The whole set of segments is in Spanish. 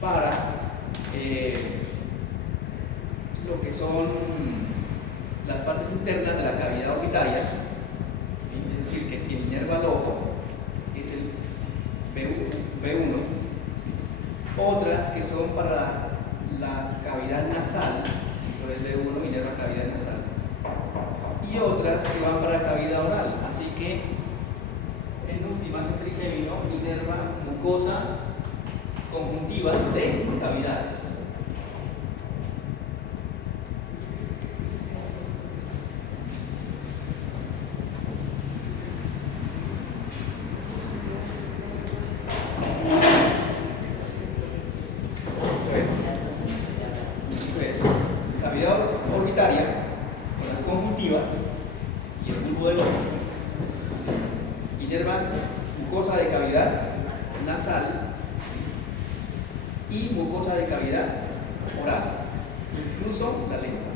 para lo que son las partes internas de la cavidad orbitaria, ¿sí? Es decir, que quien inerva al ojo es el B1, otras que son para la cavidad nasal, entonces B1 inerva cavidad nasal, y otras que van para la cavidad oral, así que en últimas el trigémino inerva mucosa conjuntivas de cavidades. Entonces, cavidad orbitaria con las conjuntivas y el bulbo del ojo inervan mucosa de cavidad nasal y mucosa de cavidad oral, incluso la lengua.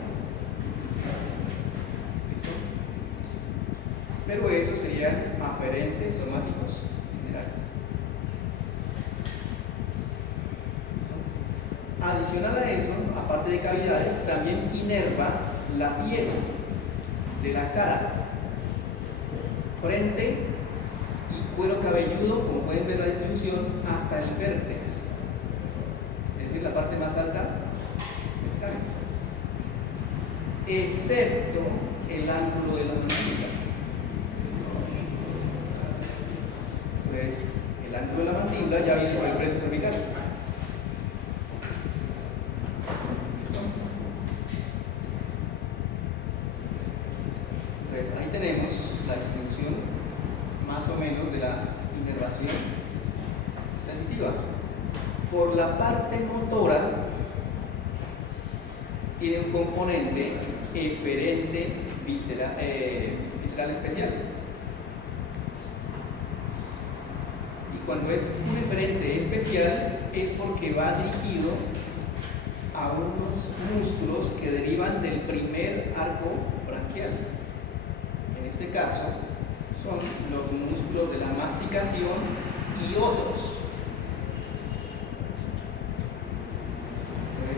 ¿Listo? Pero esos serían aferentes somáticos generales. ¿Listo? Adicional a eso, aparte de cavidades, también inerva la piel de la cara, frente y cuero cabelludo, como pueden ver la distribución, hasta el vértex. Es decir, la parte más alta del cráneo, excepto el ángulo de la mandíbula. Pues el ángulo de la mandíbula ya viene por el plexo cervical. ¿Listo? Entonces ahí tenemos la distribución más o menos de la inervación sensitiva. Por la parte motora tiene un componente eferente visceral especial. Y cuando es un eferente especial es porque va dirigido a unos músculos que derivan del primer arco branquial. En este caso son los músculos de la masticación y otros.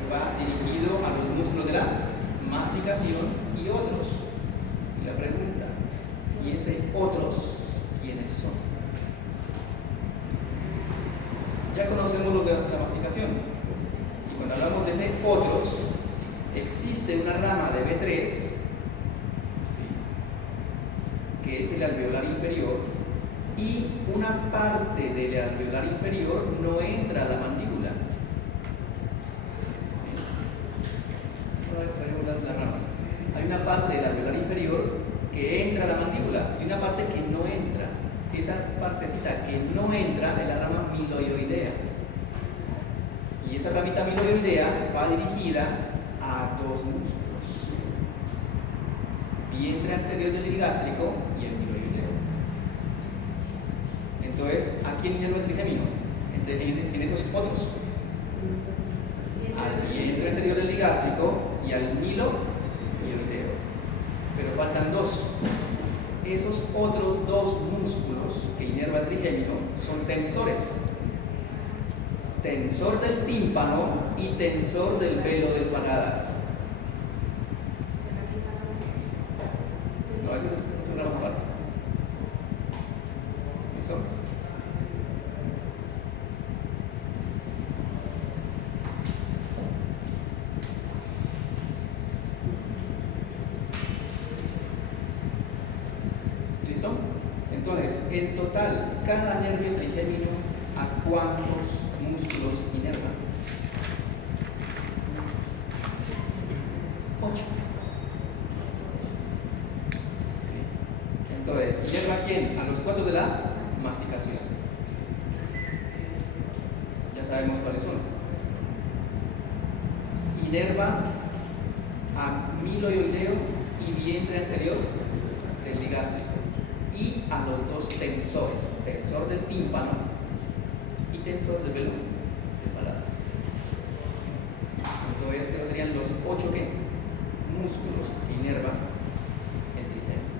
Va dirigido a los músculos de la masticación y otros. Y la pregunta, ¿y ese otros quiénes son? Ya conocemos los de la masticación. Y cuando hablamos de ese otros, existe una rama de B3, ¿sí?, que es el alveolar inferior, y una parte del alveolar inferior no entra a la mandíbula. Las ramas. Hay una parte del alveolar inferior que entra a la mandíbula y una parte que no entra. Esa partecita que no entra es la rama miloioidea. Y esa ramita miloioidea va dirigida a dos músculos: vientre anterior del irigástrico y el miloioideo. Entonces, ¿a quién inerva el trigémino? En esos otros. Al vientre anterior del irigástrico y al miloioideo. Pero faltan dos. Esos otros dos músculos que inerva el trigémino son tensores: tensor del tímpano y tensor del velo del paladar. No, eso es una rama aparte. ¿Listo? ¿Listo? Entonces, en total, cada nervio trigémino, ¿a cuántos músculos inerva? 8. ¿Sí? Entonces, ¿inerva a quién? A los 4 de la masticación. Ya sabemos cuáles son. Inerva a miloioideo y vientre anterior del ligástrico, y a los dos tensores, tensor del tímpano y tensor del velo del paladar. Entonces, estos serían los 8 músculos que inerva el trigémino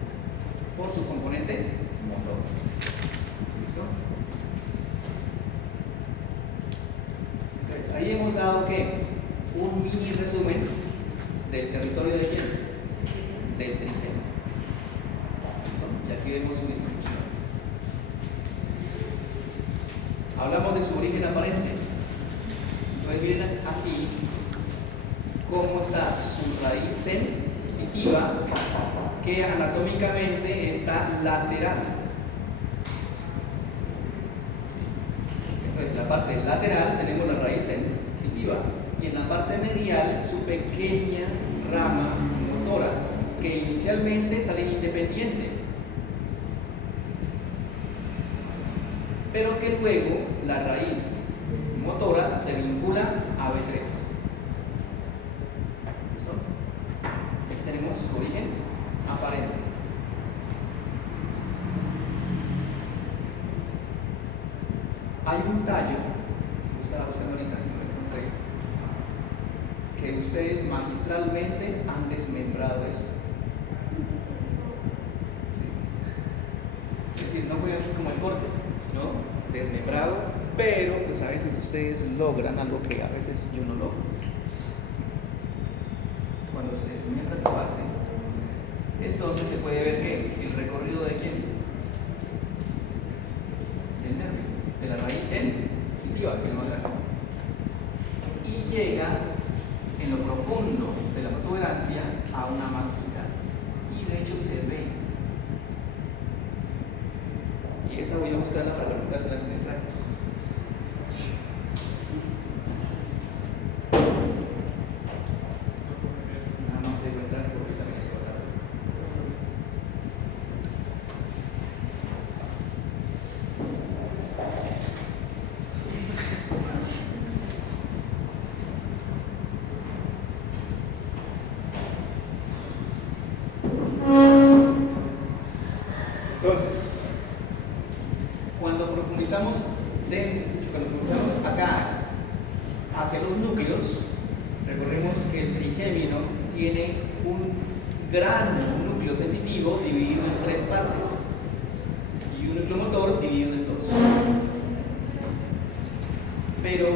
por su componente motor. ¿Listo? Entonces, ahí el resumen del territorio de quién? Del trigémino. Y aquí vemos su distribución. Hablamos de su origen aparente. Entonces miren aquí cómo está su raíz sensitiva, que anatómicamente está lateral. Entonces en la parte lateral tenemos la raíz sensitiva y en la parte medial su pequeña rama motora, que inicialmente salen independiente, pero que luego la raíz motora se vincula a B3. ¿Listo? Aquí tenemos su origen aparente. Hay un tallo, que estaba buscando ahorita, no lo encontré, que ustedes magistralmente han desmembrado esto. Es decir, no fue aquí como el corte, sino desmembrado, pero pues a veces ustedes logran algo que a veces yo no logro. Cuando se desmembra esa base, entonces se puede ver que el recorrido de quién? Del nervio, de la raíz sensitiva, que no es la. Y llega en lo profundo de la protuberancia a una masita, y de hecho se ve. Y esa voy a buscarla para preguntársela en el práctico. Nada más debo entrar porque también es verdad. Entonces, cuando profundizamos acá hacia los núcleos, recordemos que el trigémino tiene un gran núcleo sensitivo dividido en 3 partes y un núcleo motor dividido en 2. Pero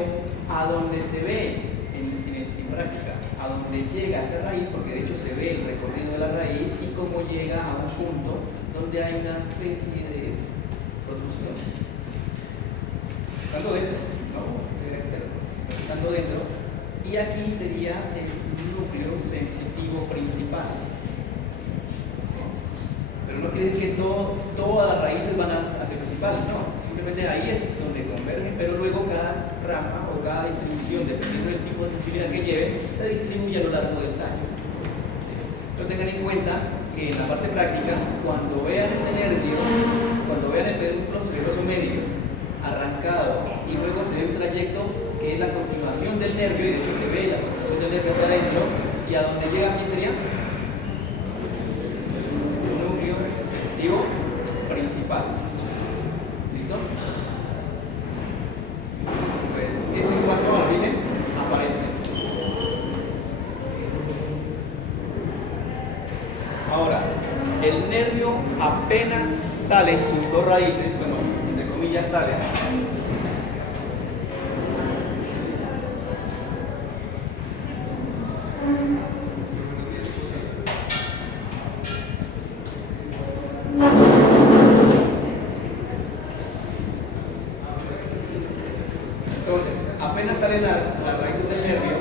a donde se ve en práctica, a donde llega esta raíz, porque de hecho se ve el recorrido de la raíz y cómo llega a un punto donde hay una especie de protrusión. Estando dentro, no que sea externo, estando dentro, y aquí sería el núcleo sensitivo principal. Pero no quiere decir que todas las raíces van hacia el principal, no, simplemente ahí es donde convergen, pero luego cada rama o cada distribución, dependiendo del tipo de sensibilidad que lleve, se distribuye a lo largo del tallo. Pero tengan en cuenta que en la parte práctica, cuando vean ese nervio, cuando vean el pedúnculo cerebroso medio arrancado y luego se ve un trayecto que es la continuación del nervio, y de hecho se ve la continuación del nervio hacia adentro, y a donde llega, ¿quién sería? El núcleo sensitivo principal. ¿Listo? Pues es en cuanto al origen aparente. Ahora, el nervio apenas sale en sus 2 raíces, bueno, entre comillas sale. Entonces, apenas salen las raíces del nervio,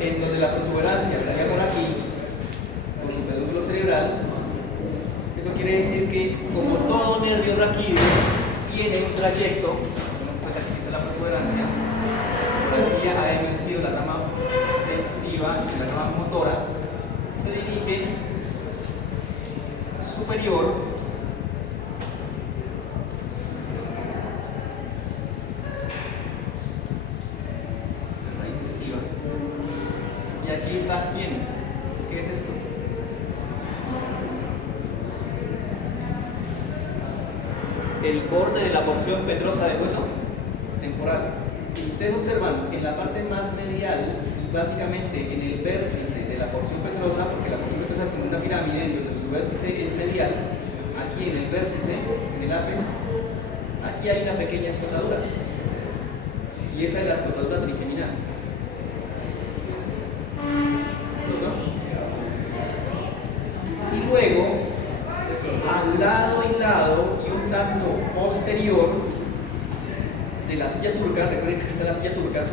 en donde la protuberancia estaría por aquí, con su pedúnculo cerebral. Eso quiere decir que, como todo nervio raquídeo tiene un trayecto, pues aquí está la protuberancia, por aquí ha emitido la rama sensitiva y la rama motora, se dirige superior aquí está quién. ¿Qué es esto? El borde de la porción petrosa del hueso temporal. Si ustedes observan en la parte más medial y básicamente en el vértice de la porción petrosa, porque la porción petrosa es como una pirámide en donde su vértice es medial, aquí en el vértice, en el ápex, aquí hay una pequeña escotadura. Y esa es la escotadura trigeminal. de la silla turca. Recuerden que esta es la silla turca,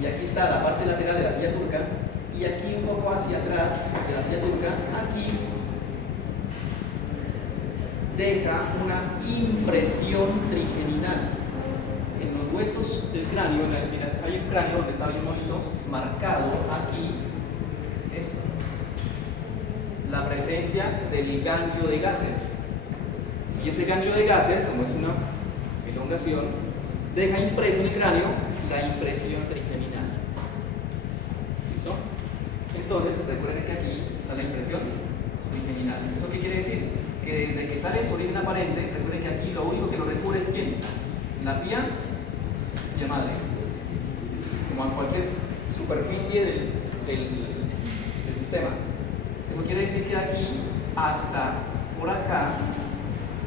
y aquí está la parte lateral de la silla turca, y aquí un poco hacia atrás de la silla turca, aquí deja una impresión trigeminal en los huesos del cráneo. Hay un cráneo donde está bien bonito marcado aquí esto, la presencia del ganglio de Gasser, y ese ganglio de Gasser, como es una elongación, deja impreso en el cráneo la impresión trigeminal. ¿Listo? Entonces recuerden que aquí está la impresión trigeminal. ¿Eso qué quiere decir? Que desde que sale su origen aparente, recuerden que aquí lo único que lo recubre es ¿quién? La tía y la madre, como en cualquier superficie del sistema. Eso quiere decir que aquí hasta por acá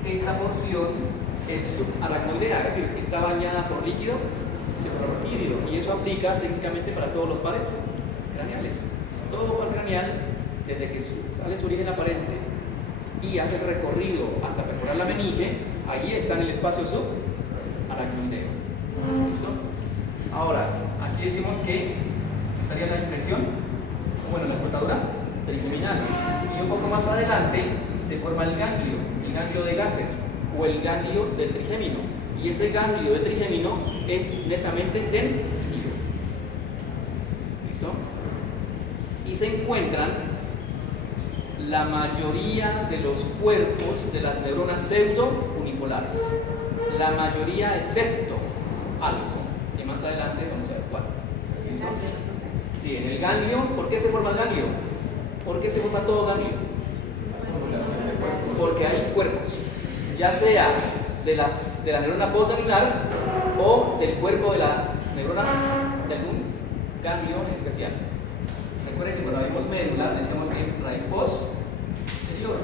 esta porción es subaracnoidea, es decir, está bañada por líquido cefalorraquídeo, y eso aplica técnicamente para todos los pares craneales. Todo par craneal, desde que sale su origen aparente y hace el recorrido hasta perforar la meninge, ahí está en el espacio subaracnoideo. ¿Listo? Ahora, aquí decimos que estaría la impresión, bueno, la escrotadura trigeminal, y un poco más adelante se forma el ganglio de Gasser o el ganglio del trigémino, y ese ganglio del trigémino es netamente sensitivo. ¿Listo? Y se encuentran la mayoría de los cuerpos de las neuronas pseudo unipolares, la mayoría excepto algo que más adelante vamos a ver cuál. ¿Listo? Sí, en el ganglio. ¿Por qué se forma el ganglio? ¿Por qué se forma todo ganglio? Porque hay cuerpos, ya sea de la neurona postgangliar o del cuerpo de la neurona de algún ganglio especial. Recuerden que cuando vimos médula decíamos que raíz posterior,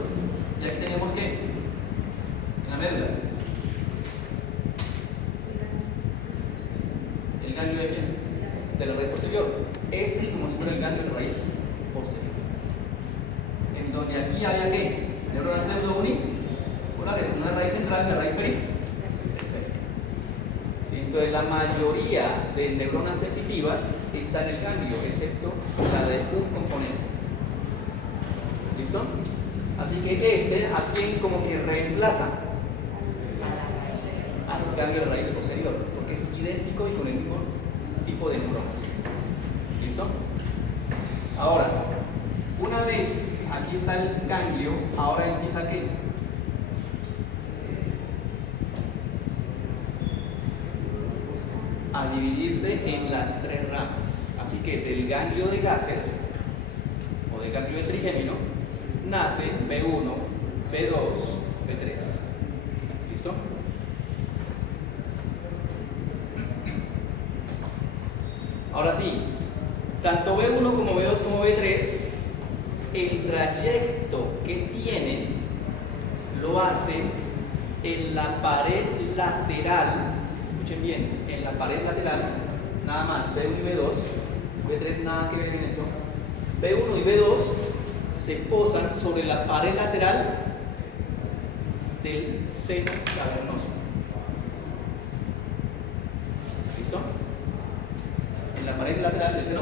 y aquí tenemos que en la médula el ganglio de quién? De la raíz posterior. Este es como si fuera el ganglio de la raíz posterior, en donde aquí había que neuronas pseudo unipolares, una raíz central y una raíz periférica. ¿Sí? Entonces la mayoría de neuronas sensitivas está en el ganglio, excepto la de un componente. ¿Listo? Así que este, ¿a quién como que reemplaza? Al ganglio de la raíz posterior, porque es idéntico y con el mismo tipo de neuronas. ¿Listo? Ahora, una vez aquí está el ganglio, ahora empieza ¿qué? A dividirse en las tres ramas. Así que del ganglio de Gasser o del ganglio de trigémino nace B1, B2, B3. ¿Listo? Ahora sí, tanto B1 como B2 como B3, el trayecto que tienen lo hacen en la pared lateral. Escuchen bien, en la pared lateral, nada más, B1 y B2, B3 nada que ver en eso. B1 y B2 se posan sobre la pared lateral del seno cavernoso. ¿Listo? En la pared lateral del seno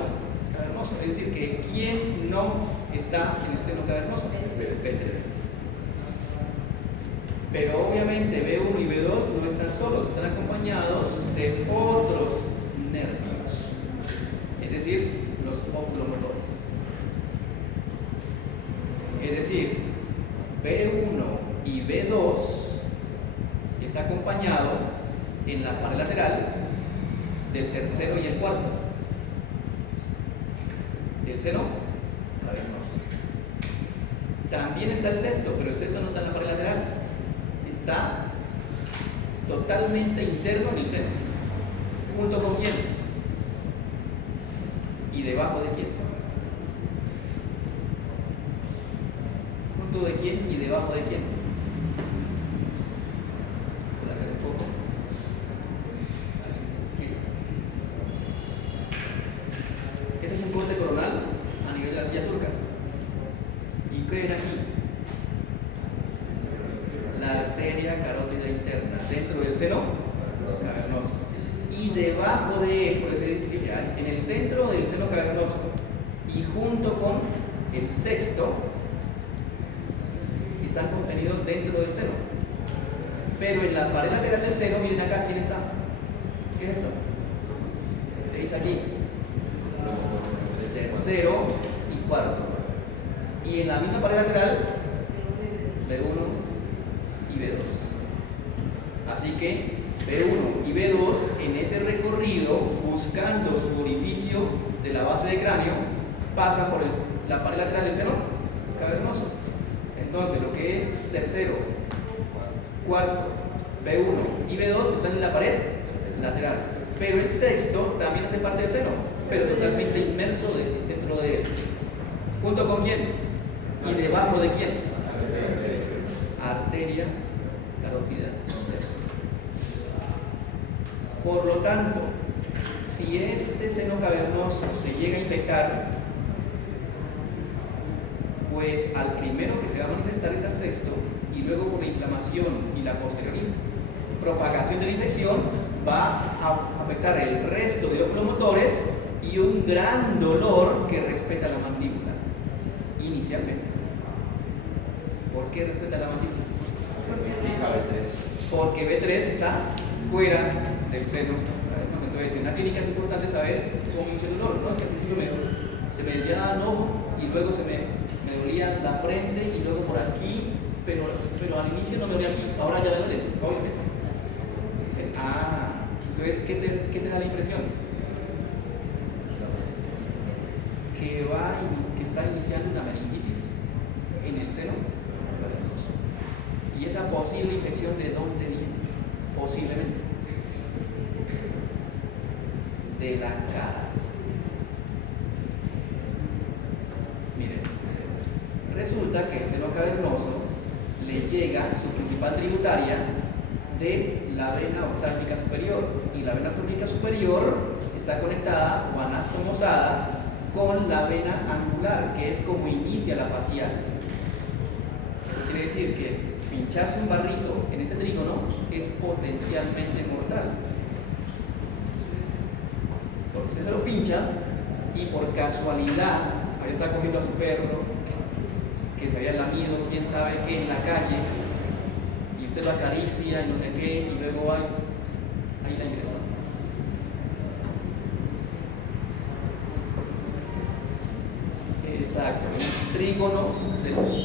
cavernoso. Es decir, que ¿quién no está en el seno cavernoso? B3. Pero obviamente B1 y B2 no están solos, están acompañados de otros nervios, es decir, los oculomotores. Es decir, B1 y B2 está acompañado en la pared lateral del tercero y el cuarto, del seno cavernoso. También está el sexto, pero el sexto no está en la pared lateral. Está totalmente interno en el seno. ¿Junto con quién? ¿Y debajo de quién? ¿Junto de quién y debajo de quién? Por la cara un poco. Listo. Este es un corte coronal a nivel de la silla turca. ¿Y qué era aquí? La arteria carótida interna dentro del seno cavernoso. Y debajo de él, por eso dije, en el centro del seno cavernoso y junto con el sexto, están contenidos dentro del seno. Pero en la pared lateral del seno, miren acá, ¿quién está? ¿Qué es esto? Veis aquí. Tercero y cuarto. Y en la misma pared lateral, B1 y B2. Así que B1 y B2 en ese recorrido, buscando su orificio de la base de cráneo, pasan por la pared lateral del seno cavernoso. Entonces, lo que es tercero, cuarto, B1 y B2 están en la pared lateral. Pero el sexto también hace parte del seno, pero totalmente inmerso dentro de él. ¿Junto con quién? ¿Y debajo de quién? Arteria carótida. Por lo tanto, si este seno cavernoso se llega a infectar, pues al primero que se va a manifestar es al sexto, y luego por la inflamación y la posterior propagación de la infección va a afectar el resto de oculomotores y un gran dolor que respeta la mandíbula inicialmente. ¿Por qué respeta la mandíbula? Porque B3 está fuera del seno. Entonces, en la clínica es importante saber cómo inicia el dolor. No es que al principio se me llenaba el ojo y luego se me dolía la frente y luego por aquí, pero al inicio no me dolía aquí, ahora ya me duele, obviamente. Entonces, ¿qué te da la impresión? Que está iniciando una meningitis en el seno cavernoso. ¿Y esa posible infección de dónde viene? Posiblemente de la cara. Miren, resulta que el seno cavernoso le llega su principal tributaria de la vena oftálmica superior, y la vena oftálmica superior está conectada o anastomosada con la vena angular, que es como inicia la facial. Eso quiere decir que pincharse un barrito en ese trígono es potencialmente mortal, porque usted se lo pincha y por casualidad ahí está cogiendo a su perro que se había lamido quién sabe qué en la calle, y usted lo acaricia y no sé qué, y luego ahí la ingresó. Exacto, un trígono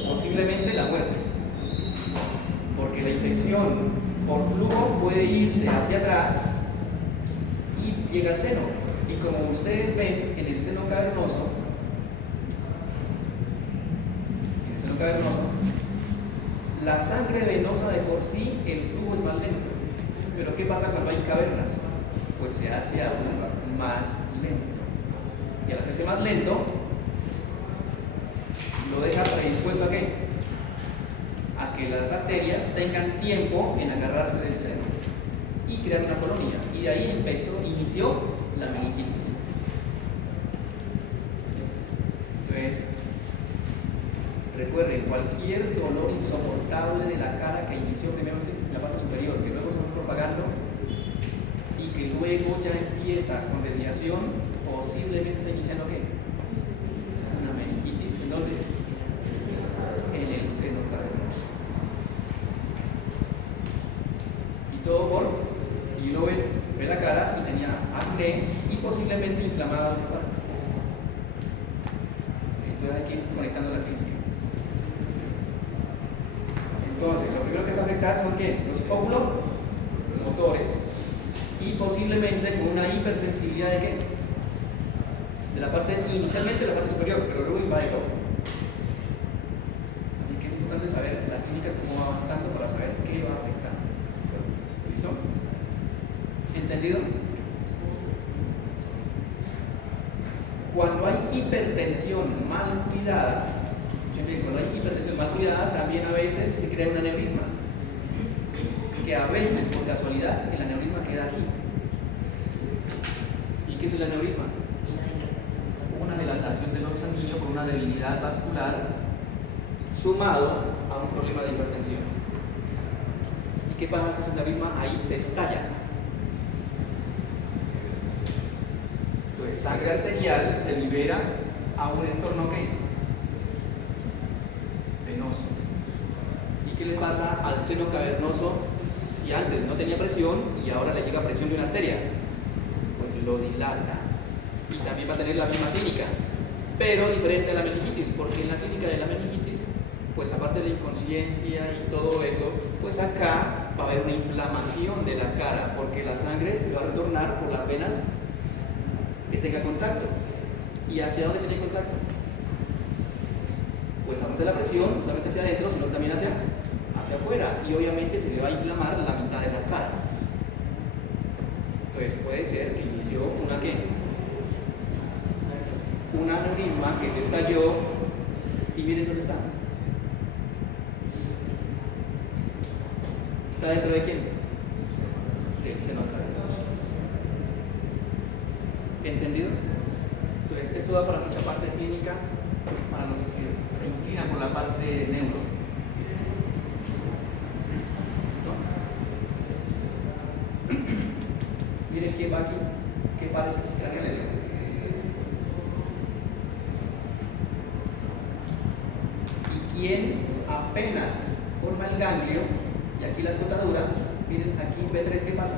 posiblemente la muerte, porque la infección por flujo puede irse hacia atrás y llega al seno, y como ustedes ven en el seno cavernoso, la sangre venosa de por sí, el flujo es más lento. Pero ¿qué pasa cuando hay cavernas? Pues se hace aún más lento. Y al hacerse más lento, lo deja predispuesto ¿a qué? A que las bacterias tengan tiempo en agarrarse del seno y crear una colonia. Y de ahí inició la meningitis. Entonces, recuerden, cualquier dolor insoportable de la cara que inició primeramente en la parte superior, que luego se va propagando y que luego ya empieza con desviación, posiblemente está iniciando ¿qué? Una meningitis. ¿En dónde? En el seno cavernoso. Y todo y uno ve la cara y tenía acné y posiblemente inflamada esa parte. Entonces hay que ir conectando la clínica. Entonces, lo primero que va a afectar son ¿qué? Los oculomotores, y posiblemente con una hipersensibilidad de ¿qué? De la parte, inicialmente de la parte superior, pero luego invade todo. Así que es importante saber la clínica cómo va avanzando para saber qué va a afectar. ¿Listo? ¿Entendido? Cuando hay hipertensión mal cuidada, cuando hay hipertensión mal cuidada, también a veces se crea un aneurisma, que a veces por casualidad el aneurisma queda aquí. ¿Y qué es el aneurisma? Una dilatación del lobo sanguíneo por una debilidad vascular sumado a un problema de hipertensión. ¿Y qué pasa si ese aneurisma ahí se estalla? Entonces, sangre arterial se libera a un entorno ¿qué? Venoso. ¿Y qué le pasa al seno cavernoso si antes no tenía presión y ahora le llega presión de una arteria? Pues lo dilata. Y también va a tener la misma clínica, pero diferente a la meningitis, porque en la clínica de la meningitis, pues aparte de la inconsciencia y todo eso, pues acá va a haber una inflamación de la cara, porque la sangre se va a retornar por las venas que tenga contacto. ¿Y hacia dónde tiene contacto? Pues aparte de la presión, no solamente hacia adentro, sino también hacia afuera, y obviamente se le va a inflamar la mitad de la cara. Entonces puede ser que inició una ¿qué? Un aneurisma que se estalló, y miren dónde está. ¿Está dentro de quién? Del seno cavernoso. ¿Entendido? Entonces, esto da para mucha parte clínica, para los que se inclinan por la parte de neuro. ¿Listo? Miren quién va aquí, qué pares craneales le dio. Y quién apenas forma el ganglio, y aquí la escotadura, miren aquí B3, ¿qué pasa?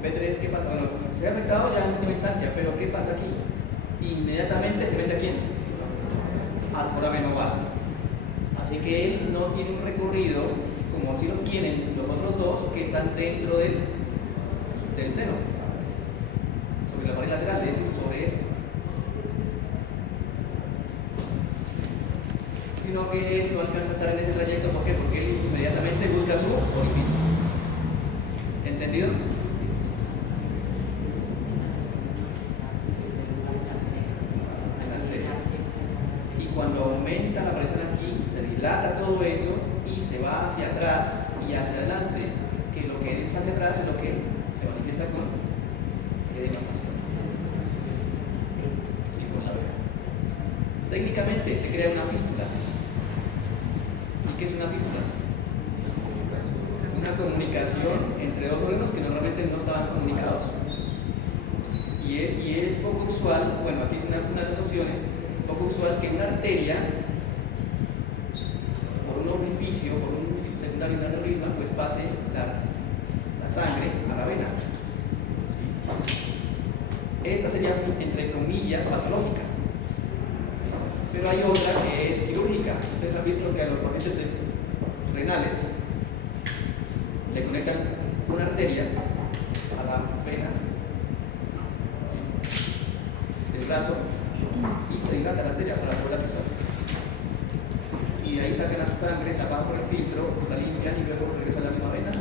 B3, ¿qué pasa? Bueno, pues se ve afectado ya en última instancia, pero ¿qué pasa aquí? Inmediatamente se mete a quién? Al foramen oval. Así que él no tiene un recorrido como si lo tienen los otros dos que están dentro del seno, sobre la pared lateral, es decir, sobre esto. Sino que él no alcanza a estar en ese trayecto. ¿Por qué? Porque él inmediatamente busca su orificio. ¿Entendido? Y cuando aumenta la presión aquí, se dilata todo eso y se va hacia atrás y hacia adelante, que lo que es hacia atrás es lo que se manifiesta con edemación. Sí, con la vena. Técnicamente se crea una fístula. ¿Qué es una fístula? Una comunicación entre dos órganos que normalmente no estaban comunicados. Y es poco usual, bueno, aquí es una de las opciones, poco usual que una arteria, por un orificio, por un secundario, un aneurisma, pues pase la sangre a la vena. ¿Sí? Esta sería, entre comillas, patológica. Pero hay otra que es quirúrgica. Ustedes han visto que a los pacientes renales le conectan una arteria a la vena del brazo y se dilata la arteria para poder cruzar. Y de ahí sacan la sangre, la pasan por el filtro, la limpian y luego regresa a la misma vena.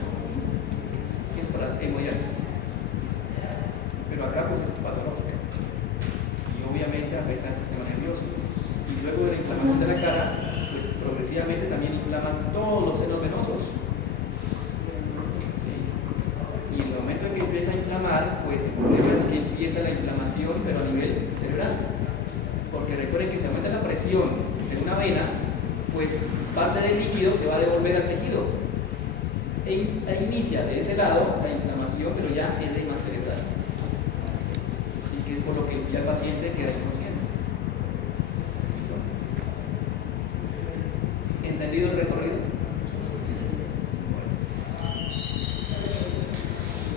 Y es para hemodiálisis. Pero acá pues es patológica. Y obviamente afecta al sistema nervioso. Y luego de la inflamación de la cara, pues progresivamente también inflaman todos los senos venosos. ¿Sí? Y en el momento en que empieza a inflamar, pues el problema es que empieza la inflamación, pero a nivel cerebral. Porque recuerden que si aumenta la presión en una vena, pues parte del líquido se va a devolver al tejido. E inicia de ese lado la inflamación, pero ya es de más cerebral. Y que es por lo que ya el paciente queda inconsciente. ¿Entendido el recorrido? Bueno.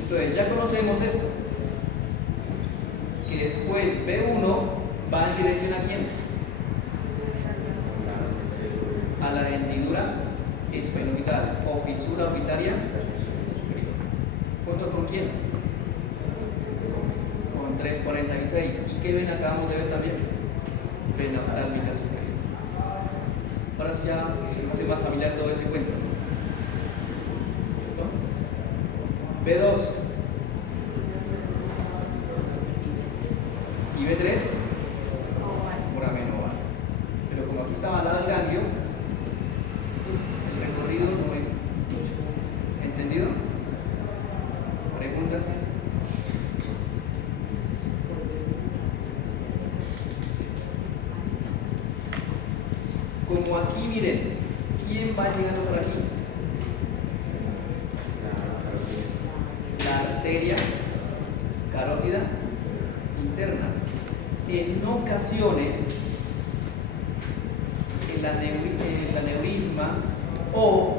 Entonces, ya conocemos esto. Que después B1 va en dirección a quién? A la hendidura esfenoorbital o fisura orbitaria superior. ¿Junto con quién? Con 346. ¿Y qué vena acabamos de ver también? Vena oftálmica superior. Ahora sí ya se me hace más familiar todo ese cuento. B2 y B3 foramen oval. Pero como aquí estaba al lado del ganglio, pues el recorrido no es mucho. ¿Entendido? ¿Preguntas? Como aquí, miren, ¿quién va llegando por aquí? La arteria carótida interna. En ocasiones, el aneurisma o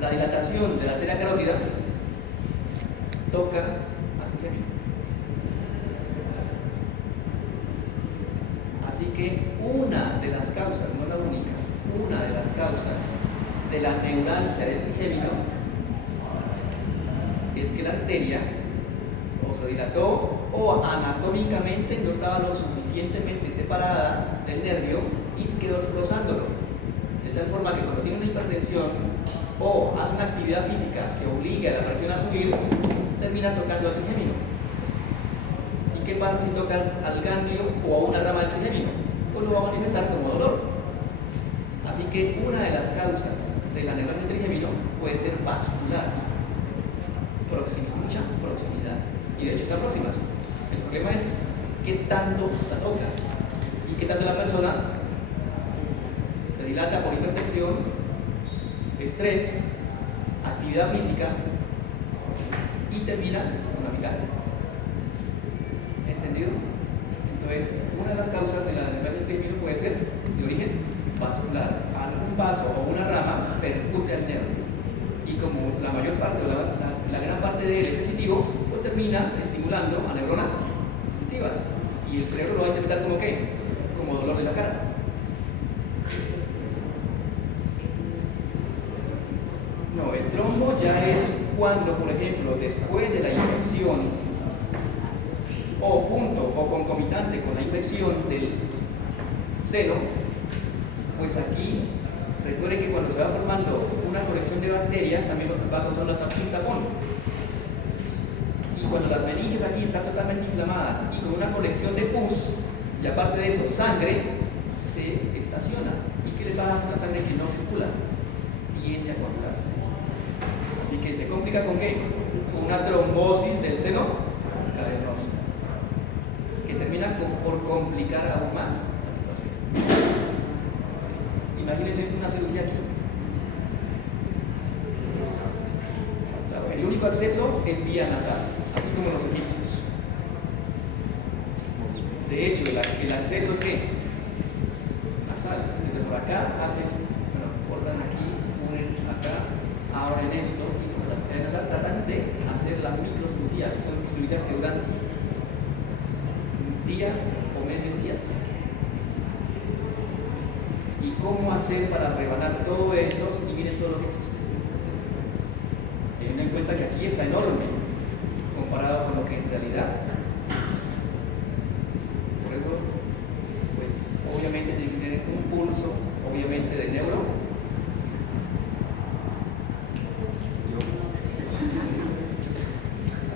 la dilatación de la arteria carótida toca antrihemino. Así que una de las causas, no la única, una de las causas de la neuralgia del trigémino es que la arteria o se dilató o anatómicamente no estaba lo suficientemente separada del nervio y quedó rozándolo. De tal forma que cuando tiene una hipertensión o hace una actividad física que obliga a la presión a subir, termina tocando al trigémino. ¿Y qué pasa si toca al ganglio o a una rama del trigémino? Pues lo va a manifestar como dolor. Así que una de las causas de la neuralgia del trigémino puede ser vascular, mucha proximidad, y de hecho están próximas. El problema es qué tanto la toca y qué tanto la persona se dilata por hipertensión, estrés, actividad física y termina con la mitad. ¿Entendido? Entonces, una de las causas de la neuralgia del trigémino puede ser de origen vascular. Algún vaso o una rama percute al nervio y como la mayor parte o la gran parte de él es sensitivo, pues termina estimulando a neuronas sensitivas y el cerebro lo va a interpretar como ¿qué? Como dolor de la cara. No, el trombo ya es cuando, por ejemplo, después de la infección o junto o concomitante con la infección del seno, pues aquí recuerden que cuando se va formando una colección de bacterias también va a causar un tapón. Y cuando las meninges aquí están totalmente inflamadas y con una colección de pus, y aparte de eso sangre, se estaciona. ¿Y qué le pasa con la sangre que no circula? Tiende a coagularse. Así que se complica ¿con qué? Con una trombosis del seno cavernoso, que termina por complicar aún más la situación. Imagínense una cirugía aquí. El único acceso es vía nasal, así como los egipcios. De hecho, el acceso es ¿qué? Nasal. Desde por acá cortan aquí, unen acá, abren esto y con la vía nasal tratan de hacer la microcirugía, que son cirugías que duran días o medio días. ¿Y cómo hacer para rebanar todo esto? Y miren todo lo que existe. Teniendo en cuenta que aquí está enorme comparado con lo que en realidad es. Por eso, pues obviamente tiene que tener un pulso, obviamente de neuro.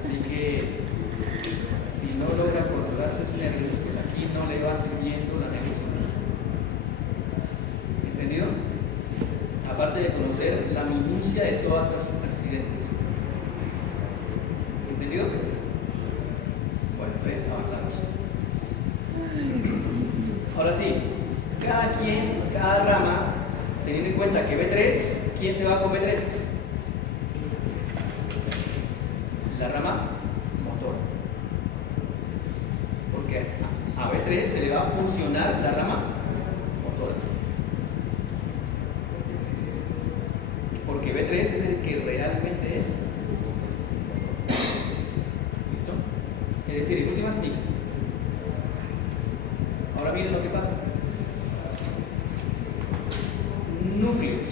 Así que si no logra controlar sus nervios, pues aquí no le va sirviendo la neurocirugía. ¿Entendido? Aparte de conocer la minucia de todas las accidentes. ¿Entendido? Bueno, entonces avanzamos. Ahora sí, cada rama, teniendo en cuenta que B3, ¿quién se va con B3? La rama motor. Porque a B3 se le va a funcionar la rama motora. Porque B3 es el que realmente es. ¿Listo? Es decir, en últimas mixto. Ahora miren lo que pasa. Núcleos.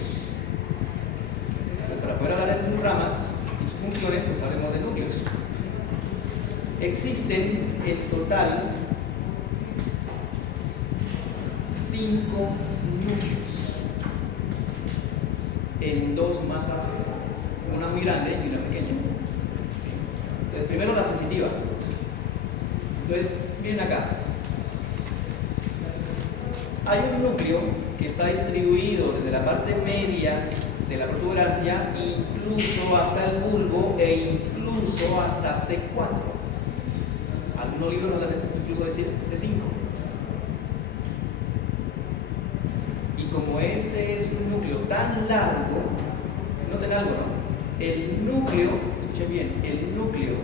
Entonces, para poder hablar de sus ramas y sus funciones, pues hablemos de núcleos. Existen en total 5 núcleos en 2 masas, una muy grande y una pequeña. ¿Sí? Entonces, primero la sensitiva. Entonces, miren acá. Hay un núcleo que está distribuido desde la parte media de la protuberancia, incluso hasta el bulbo e incluso hasta C4. Algunos libros hablan incluso de C5. Y como este es un núcleo tan largo, noten algo, ¿no? El núcleo, escuchen bien, el núcleo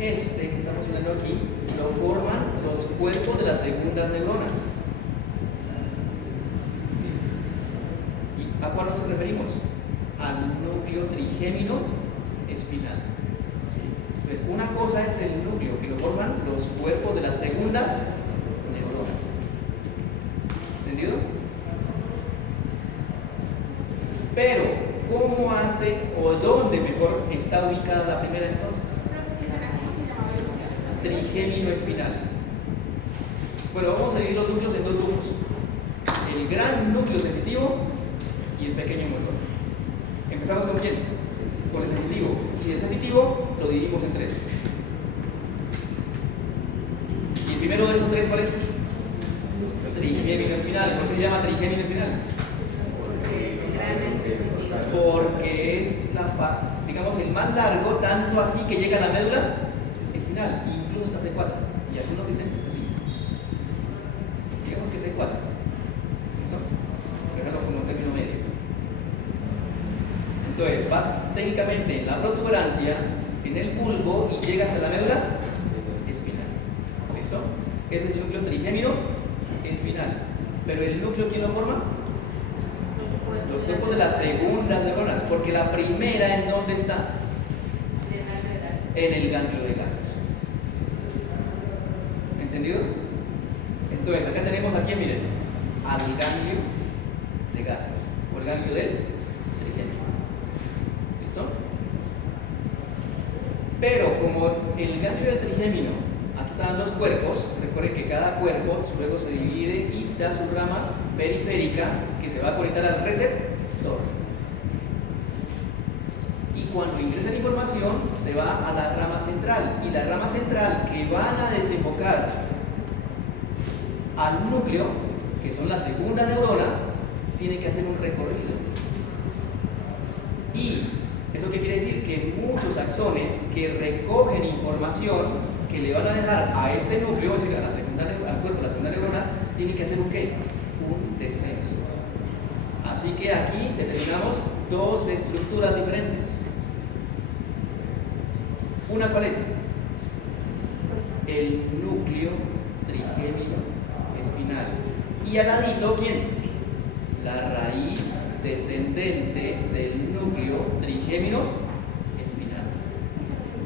este que estamos señalando aquí lo forman los cuerpos de las segundas neuronas. ¿Sí? ¿Y a cuál nos referimos? Al núcleo trigémino espinal. ¿Sí? Entonces, una cosa es el núcleo que lo forman los cuerpos de las segundas neuronas. ¿Entendido? Pero, ¿cómo hace o dónde mejor está ubicada la primera entonces? Trigémino espinal. Bueno, vamos a dividir los núcleos en dos grupos: el gran núcleo sensitivo y el pequeño motor. Empezamos con quién? Con el sensitivo. Y el sensitivo lo dividimos en tres. ¿Y el primero de esos tres cuál es? Trigémino espinal. ¿Por qué se llama trigémino espinal? Porque es digamos, el más largo, tanto así que llega a la médula espinal, incluso hasta C4. Y algunos dicen que es así. Digamos que C4. ¿Listo? Déjalo como un término medio. Entonces, va técnicamente en la protuberancia, en el bulbo y llega hasta la médula espinal. ¿Listo? Ese es el núcleo trigémino espinal. Pero el núcleo, ¿quién lo forma? Los cuerpos de las segundas neuronas, porque la primera, ¿en dónde está? En el ganglio de Gaster. ¿Entendido? Entonces, acá tenemos aquí, miren, al ganglio de Gaster, o el ganglio del trigémino. ¿Listo? Pero como el ganglio del trigémino, aquí están los cuerpos, recuerden que cada cuerpo luego se divide y da su rama periférica que se va a conectar al receptor. Y cuando ingresa la información, se va a la rama central. Y la rama central que van a desembocar al núcleo, que son la segunda neurona, tiene que hacer un recorrido. ¿Y eso qué quiere decir? Que muchos axones que recogen información que le van a dejar a este núcleo, es decir, al cuerpo de la segunda neurona, tienen que hacer un ¿qué? Un descenso. Así que aquí determinamos dos estructuras diferentes. Una, ¿cuál es? El núcleo trigémino espinal. Y al ladito, ¿quién? La raíz descendente del núcleo trigémino espinal.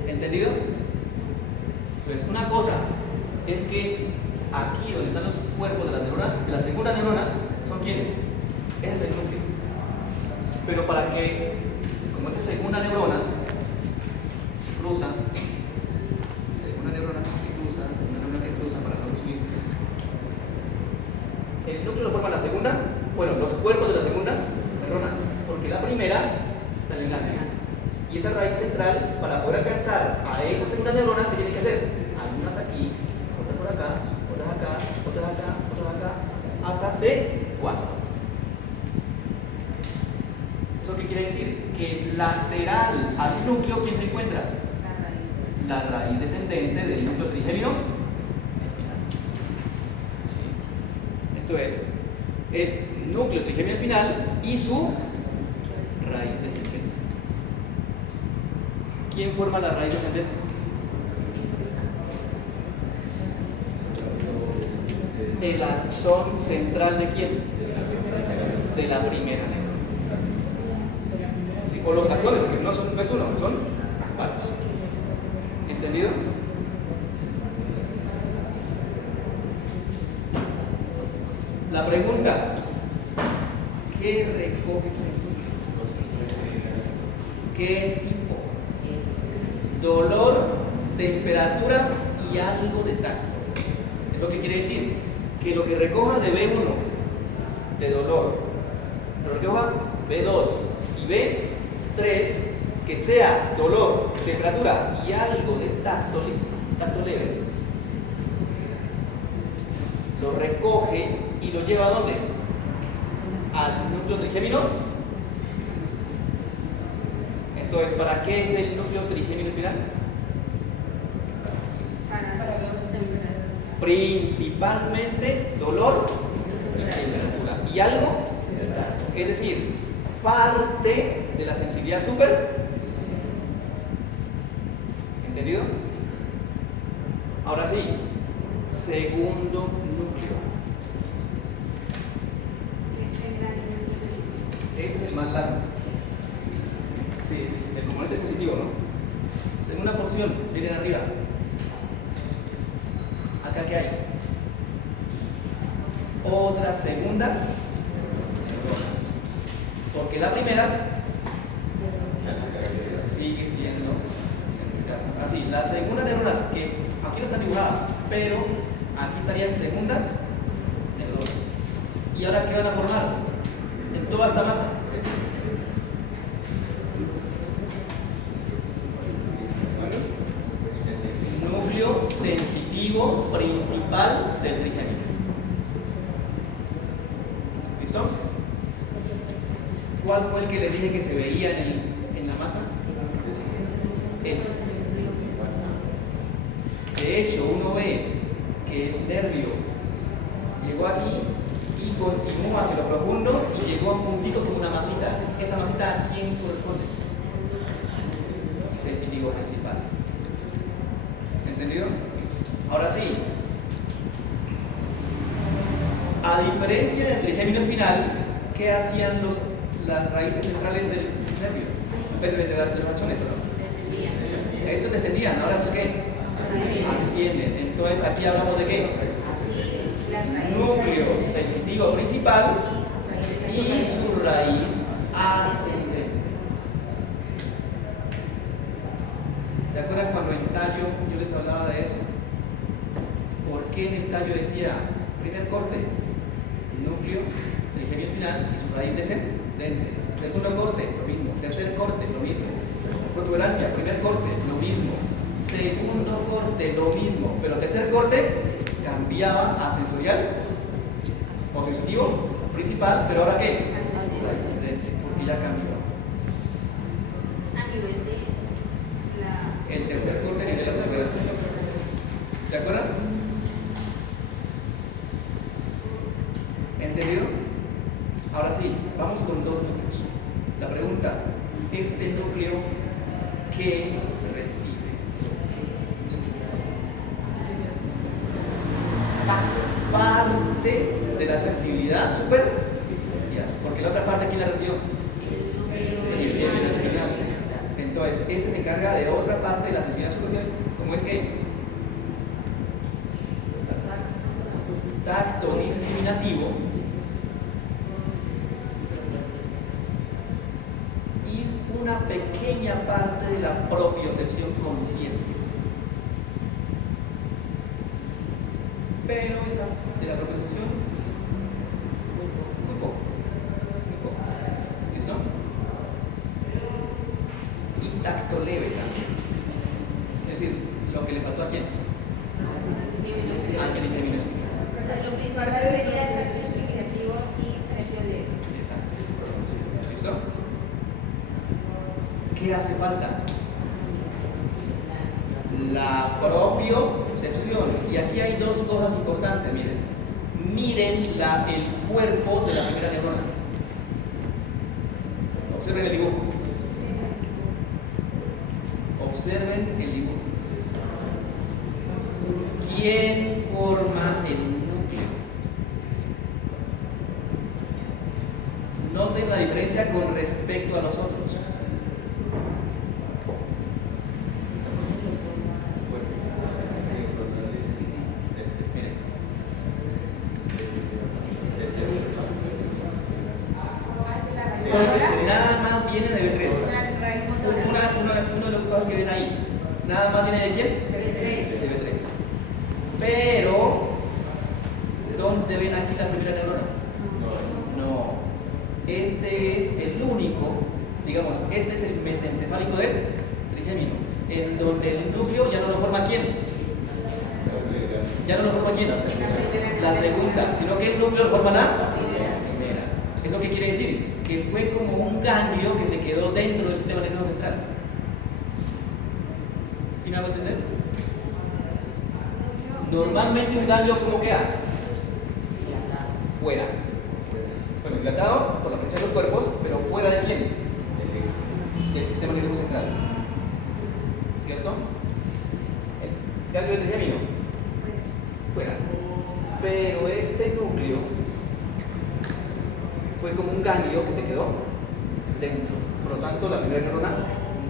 ¿Entendido? Pues una cosa es que aquí donde están los cuerpos de las neuronas, de las segundas neuronas, ¿son quiénes? Ese es el núcleo. Pero para que, como esta segunda neurona cruza, segunda neurona que cruza para no subir, el núcleo lo forma la segunda, bueno, los cuerpos de la segunda neurona, porque la primera está en el ganglio. Y esa raíz central, para poder alcanzar a esa segunda neurona, se tiene que hacer algunas aquí, otras por acá, otras acá, otras acá, otras acá, hasta C4. ¿Eso qué quiere decir? Que lateral al núcleo, ¿quién se encuentra? La raíz descendente del núcleo trigémino espinal. Entonces, es núcleo trigémino espinal y su raíz descendente. ¿Quién forma la raíz descendente? El axón central de quién? De la primera neurona. ¿Sí? O los axones, porque no es uno, son varios. ¿Entendido? La pregunta: ¿qué recoge ese núcleo? ¿Qué tipo? Dolor, temperatura y algo de tacto. ¿Eso qué quiere decir? Que lo que recoja de B1 de dolor, lo recoja B2 y B3, que sea dolor, temperatura y algo de tacto leve, lo recoge y lo lleva ¿a dónde? Al núcleo trigémino. Entonces, ¿para qué es el núcleo trigémino espinal? Principalmente dolor y temperatura. Y algo, es decir, parte de la sensibilidad súper ¿Entendido? Ahora sí, segundo núcleo. Ese es el más largo. Sí, el componente sensitivo, ¿no? Segunda porción, miren arriba. Acá que hay otras segundas neuronas. Porque la primera sigue siendo así. Las segundas neuronas que aquí no están dibujadas, pero aquí estarían segundas neuronas. ¿Y ahora qué van a formar? En toda esta masa. Núcleo sensitivo principal del trigémino. ¿Listo? ¿Cuál fue el que les dije que se veía en la masa? Este. De hecho, uno ve que el nervio llegó aquí y continuó hacia lo profundo y llegó a un puntito como una masita. ¿Esa masita a quién corresponde? Sensitivo principal. ¿Entendido? Ahora sí. A diferencia del trigémino espinal, ¿qué hacían las raíces centrales del nervio? De los machones, perdón. Estos descendían, ahora esos qué? Ascienden. Entonces aquí hablamos de qué? Núcleo sensitivo principal y su raíz ascendente. ¿Se acuerdan cuando en tallo yo les hablaba de eso? ¿Por qué en el tallo decía primer corte, núcleo, trigémino espinal y su raíz descendente? Segundo corte, lo mismo. Tercer corte, lo mismo. Protuberancia, primer corte, lo mismo. Segundo corte, lo mismo. Pero tercer corte cambiaba a sensorial o sensitivo principal, pero ahora ¿qué? Porque ya cambió. A nivel de la... El tercer corte a nivel de la protuberancia. ¿De acuerdo? ¿Entendido? Ahora sí, vamos con dos núcleos. La pregunta, ¿este núcleo qué recibe? Parte de la sensibilidad superficial. Porque la otra parte, ¿quién la recibió? El trigémino espinal. Entonces, ese se encarga de otra parte de la sensibilidad superficial. ¿Cómo es que? Tacto discriminativo y una pequeña parte de la propiocepción consciente. Pero esa de la propiocepción, muy poco. ¿Listo? Y tacto leve también. Es decir, lo que le faltó a quién? Al trigémino espinal. Lo principal sería el tacto discriminativo y presión leve. ¿Listo? ¿Qué hace falta? La propiocepción. Y aquí hay dos cosas importantes, miren. Miren el cuerpo de la primera neurona. Observen el dibujo. Observen el dibujo. ¿Quién forma el núcleo? Noten la diferencia con respecto a los otros. Nada más viene de B3. Uno de los cosas que ven ahí. Nada más viene de quién? De B3. Pero, ¿dónde ven aquí la primera neurona? No. Este es el único, digamos, este es el mesencefálico del trigémino, en donde el núcleo ya no lo forma quién. Ya no lo forma quién. La segunda, sino que el núcleo lo forma la primera. ¿Eso qué quiere decir? Que fue como un ganglio que se quedó dentro del sistema nervioso central. ¿Sí me hago entender? Normalmente un ganglio, ¿cómo queda? Fuera. Bueno, dilatado por la presión de los cuerpos, pero fuera de quién? Del sistema nervioso central. ¿Cierto? ganglio del trigémino, fuera. Pero este núcleo fue como un ganglio que se quedó dentro. Por lo tanto, la primera neurona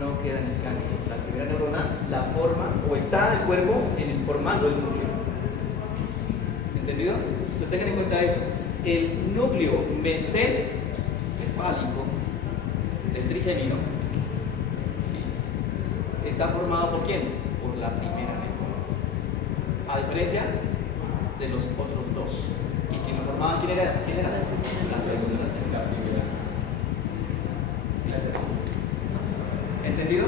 no queda en el ganglio. La primera neurona la forma, o está el cuerpo formando el núcleo. ¿Entendido? Entonces tengan en cuenta eso. El núcleo mesencefálico del trigémino está formado por quién? Por la primera neurona. A diferencia de los otros dos. ¿Y quién lo formaba? ¿Quién era? ¿Quién era? La segunda. ¿Entendido?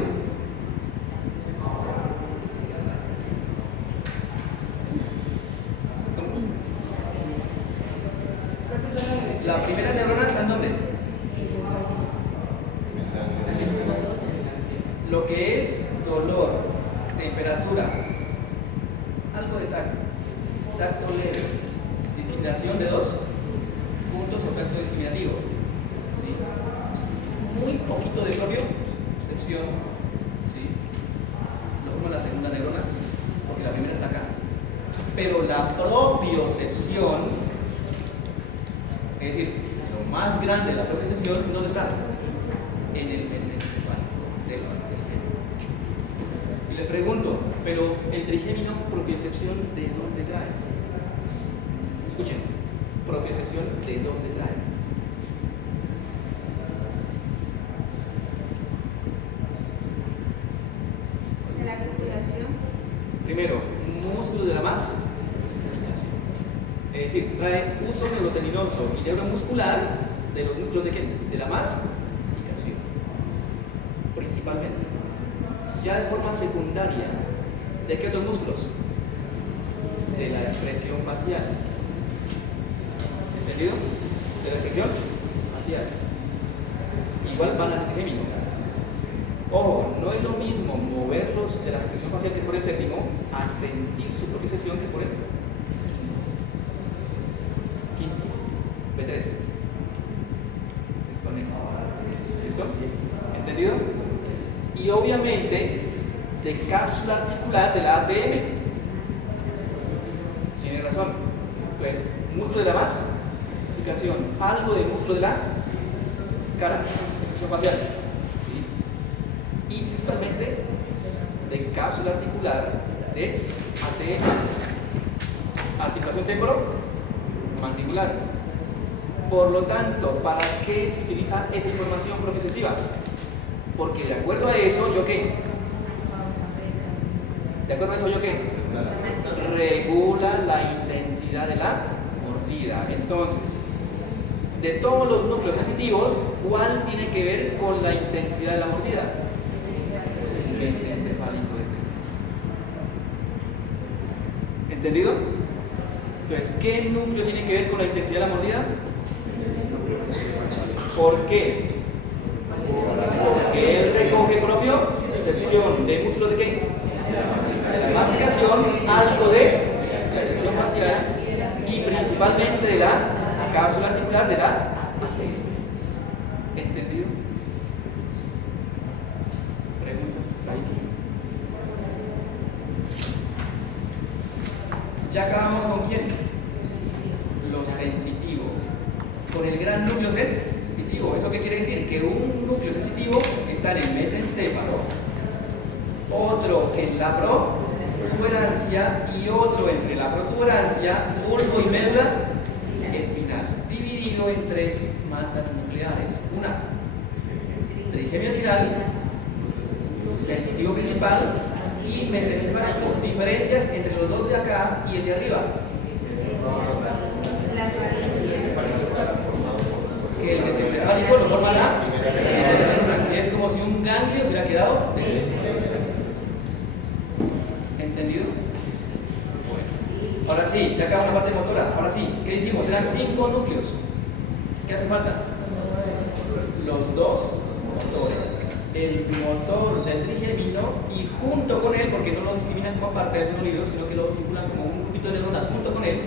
La primera neurona está en dónde? Lo que es dolor, temperatura, algo de tacto leve, discriminación de dos puntos o tacto discriminativo, ¿sí? Muy poquito de propiocepción, ¿sí? Lo como la segunda neuronas, porque la primera está acá, pero la propiocepción, es decir, lo más grande de la propiocepción, ¿dónde está? En el mesencefálico del trigémino. Y le pregunto, pero el trigémino, propiocepción, ¿de dónde trae? Escuchen, propiocepción, ¿de dónde trae? De la articulación. Primero, músculo de la masticación. Es decir, trae uso neurotendinoso y neuromuscular de los núcleos de qué? De la masticación. Principalmente. Ya de forma secundaria, ¿de qué otros músculos? De la expresión facial. ¿Entendido? De la expresión facial. Igual van al trigémino. Ojo, no es lo mismo moverlos de la expresión facial, que es por el séptimo, a sentir su propia expresión, que es por el quinto. B3. ¿Listo? ¿Entendido? Y obviamente de cápsula articular de la ATM. Tiene razón. Entonces, músculo de la masticación, algo de músculo de la cara, expresión facial. ¿Sí? Y principalmente de cápsula articular de ATM. Articulación temporomandibular. Por lo tanto, ¿para qué se utiliza esa información propioceptiva? Porque de acuerdo a eso, ¿yo qué? ¿De acuerdo a eso, yo qué? Regula la intensidad de la mordida. Entonces, de todos los núcleos sensitivos, ¿cuál tiene que ver con la intensidad de la mordida? El mesencefálico. ¿Entendido? Entonces, ¿qué núcleo tiene que ver con la intensidad de la mordida? ¿Por qué? Porque él recoge propiocepción de músculos de qué? De la masticación, algo de la expresión facial y principalmente de la cápsula articular de la ATM. ¿Entendido? ¿Preguntas? Ya acabamos con quién? Lo sensitivo. Con el gran núcleo sensitivo. ¿Eso qué quiere decir? Que un núcleo sensitivo está en el mesencéfalo, otro en la protuberancia y otro entre la protuberancia, bulbo y médula espinal, dividido en tres masas nucleares. Una, trigémino trigal, sensitivo principal y mesencefálico. Diferencias entre los dos de acá y el de arriba. Que el mesencefálico lo forma la neurona, que es como si un ganglio se hubiera quedado dentro. ¿Entendido? Bueno. Ahora sí, ya acabamos la parte motora. Ahora sí, ¿qué dijimos? Eran 5 núcleos. ¿Qué hace falta? Los dos motores. El motor del trigémino y junto con él, porque no lo discriminan como parte de algunos libros, sino que lo vinculan como un grupito de neuronas junto con él,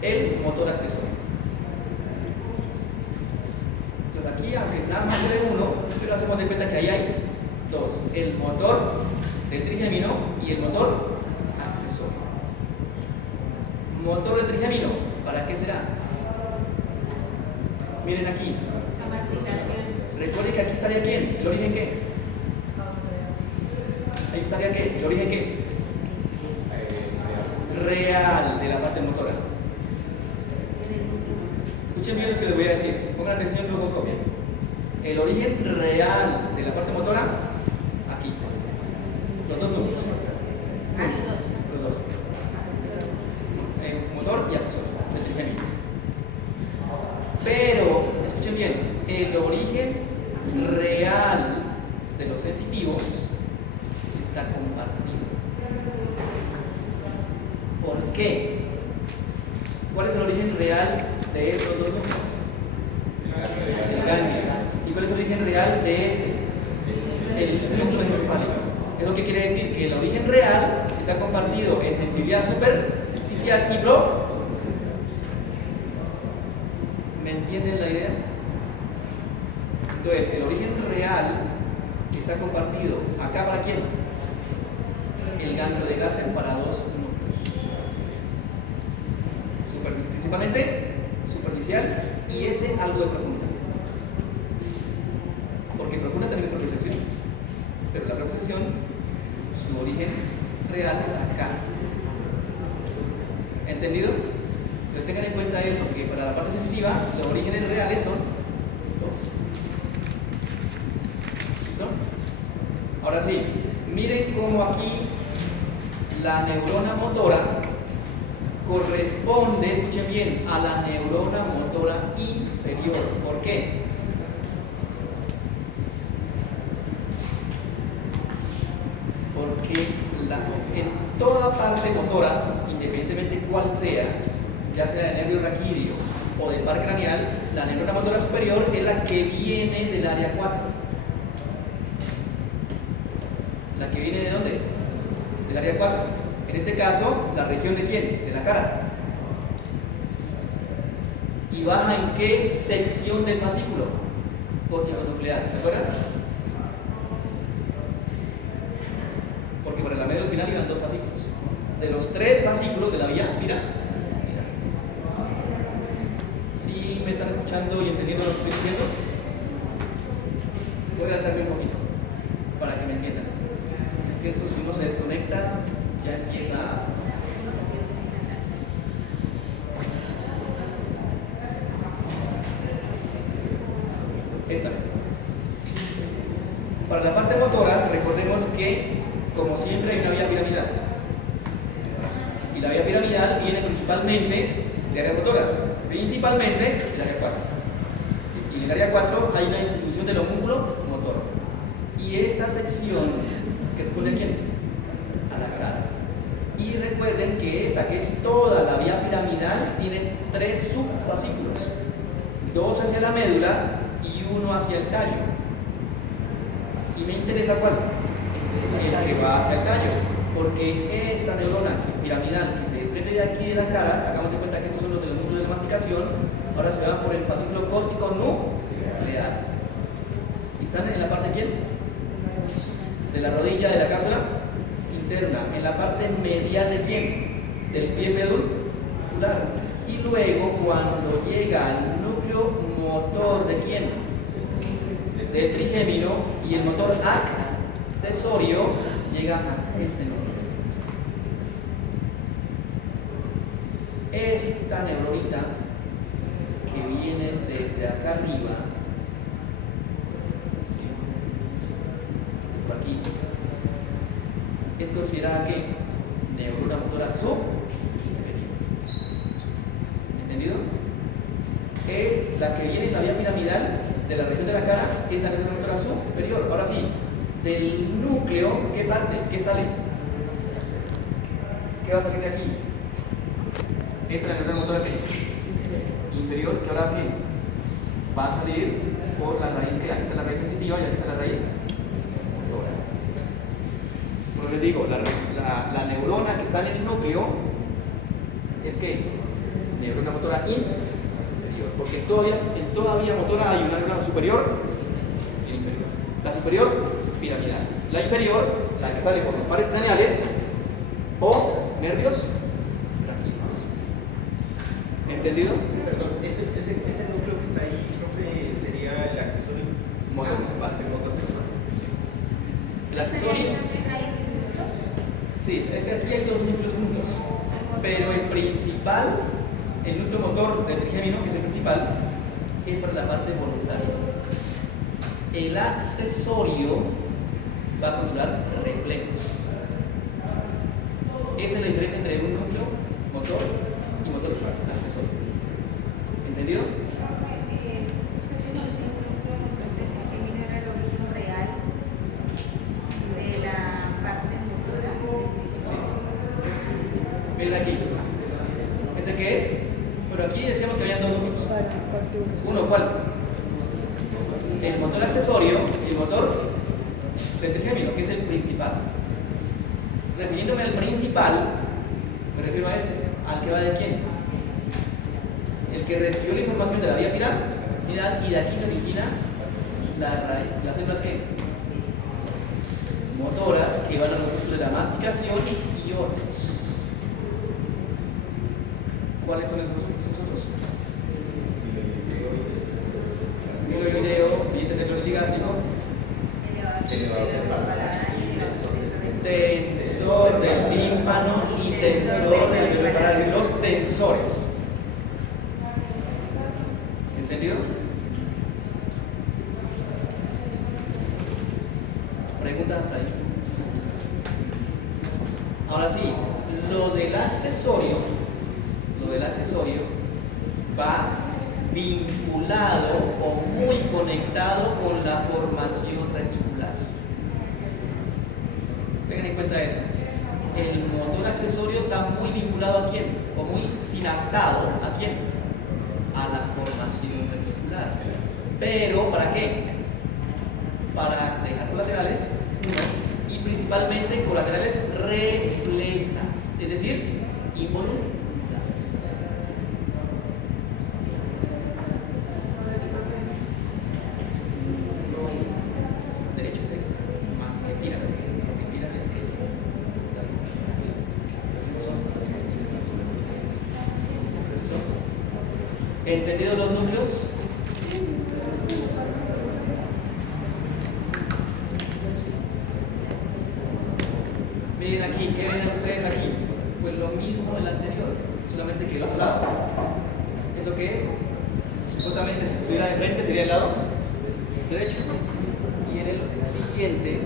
el motor accesorio. Entonces aquí, aunque nada más se ve uno, pero hacemos de cuenta que ahí hay dos. El motor del trigémino y el motor accesorio. Motor del trigémino, ¿para qué será? Miren aquí. La masticación. Recuerden que aquí estaría quién, el origen qué. Ahí estaría qué, el origen qué. Real de la parte motora. Escuchen bien lo que les voy a decir, pongan atención, luego copien. El origen real de la parte motora, aquí. Los dos números. Los dos. Motor y accesorio del trigémino. Pero, escuchen bien, el origen real de los sensitivos está compartido. ¿Por qué? ¿Cuál es el origen real de estos dos números? El ganglio. ¿Y cuál es el origen real de este? El núcleo encefálico. ¿Eso qué quiere decir? Que el origen real está compartido en sensibilidad superficial y pro. ¿Me entienden la idea? Entonces, el origen real está compartido. ¿Acá para quién? El ganglio de Gassen para dos núcleos. Principalmente superficial y este algo de profunda. Porque profunda también es propriocepción. Pero la propriocepción, su origen real es acá. ¿Entendido? Entonces tengan en cuenta eso, que para la parte sensitiva los orígenes reales son dos. ¿Listo? Ahora sí, miren cómo aquí la neurona motora corresponde, escuchen bien, a la neurona motora inferior. ¿Por qué? Porque en toda parte motora, independientemente cuál sea, ya sea de nervio raquídeo o del par craneal, la neurona motora superior es la que viene del área 4. ¿La que viene de dónde? Del área 4. En este caso, la región de quién? De la cara. ¿Y baja en qué sección del fascículo? Córtico nuclear. ¿Se acuerdan? Porque para la médula espinal iban dos fascículos. De los 3 fascículos de la vía, mira. ¿Sí me están escuchando y entendiendo lo que estoy diciendo? Voy a adelantarme un poquito para que me entiendan. Es que esto, si uno se desconecta, ya empieza a... Esa. Para la parte motora, recordemos que, como siempre, hay una vía piramidal. Y la vía piramidal viene principalmente de áreas motoras, principalmente del área 4. Y en el área 4 hay una distribución del homúnculo motor. Y esta sección, ¿que responde a quién? A la cara. Y recuerden que esta, que es toda la vía piramidal, tiene 3 subfascículos: 2 hacia la médula y 1 hacia el tallo. ¿Y me interesa cuál? El que va hacia el tallo, porque esta neurona piramidal que se desprende de aquí de la cara, hagamos de cuenta que estos son los del músculo de la masticación, ahora se van por el fascículo córtico nuclear. ¿Y están en la parte quién? De la rodilla de la cápsula interna, en la parte medial de quién? Del pie medular. Y luego, cuando llega al núcleo motor de quién? Del trigémino y el motor accesorio, llega a este núcleo. Esta neuronita que viene desde acá arriba, por aquí, esto será que neurona motora superior. ¿Entendido? Es la que viene en la vía piramidal de la región de la cara, es la neurona motora superior. Ahora sí, del núcleo, ¿qué parte? ¿Qué sale? ¿Qué va a salir de aquí? Esta es la neurona motora inferior, que ahora ¿qué? Va a salir por la raíz que aquí está la raíz sensitiva y aquí está la raíz motora. Como les digo, la neurona que está en el núcleo es que neurona motora inferior, porque en toda vía motora hay una neurona superior y inferior. La superior, piramidal. La inferior, la que sale por los pares craneales o nervios raquídeos. ¿Entendido? Perdón, ese núcleo que está ahí, profe, sería el accesorio Motor principal. del motor principal. El accesorio. Sí, es que aquí hay dos núcleos juntos. Pero el principal, el núcleo motor del trigémino, que es el principal, es para la parte voluntaria. El accesorio va a controlar reflejos. Esa es la diferencia entre un núcleo motor y motor accesorio. ¿Entendido? Miren aquí. ¿Ese qué es? Pero aquí decíamos que habían dos núcleos. Uno, ¿cuál? El motor accesorio y el motor del trigémino, que es el principal. Refiriéndome al principal, me refiero a este, al que va de quién. El que recibió la información de la vía piramidal y de aquí se origina la raíz, las células que motoras que van a los procesos de la masticación y otros. ¿Cuáles son esos otros? Amiloideo, diente telenoligásico, tensor del tímpano y tensor del alveolo paral, los tensores. ¿Entendido? ¿Preguntas ahí? Ahora sí, lo del accesorio va vinculado o muy conectado con la formación reticular. Tengan en cuenta eso. El motor accesorio está muy vinculado a quién, o muy sinaptado a quién, a la formación reticular. Pero ¿para qué? Para dejar colaterales, uno, y principalmente colaterales reflejas, es decir, involuntarias. Derecho es este, más que pirámide, porque pirámide es que ¿entendido los núcleos? Miren aquí, ¿qué ven ustedes aquí? Pues lo mismo del anterior, solamente que el otro lado. ¿Eso qué es? Supuestamente si estuviera de frente sería el lado derecho. Y en el siguiente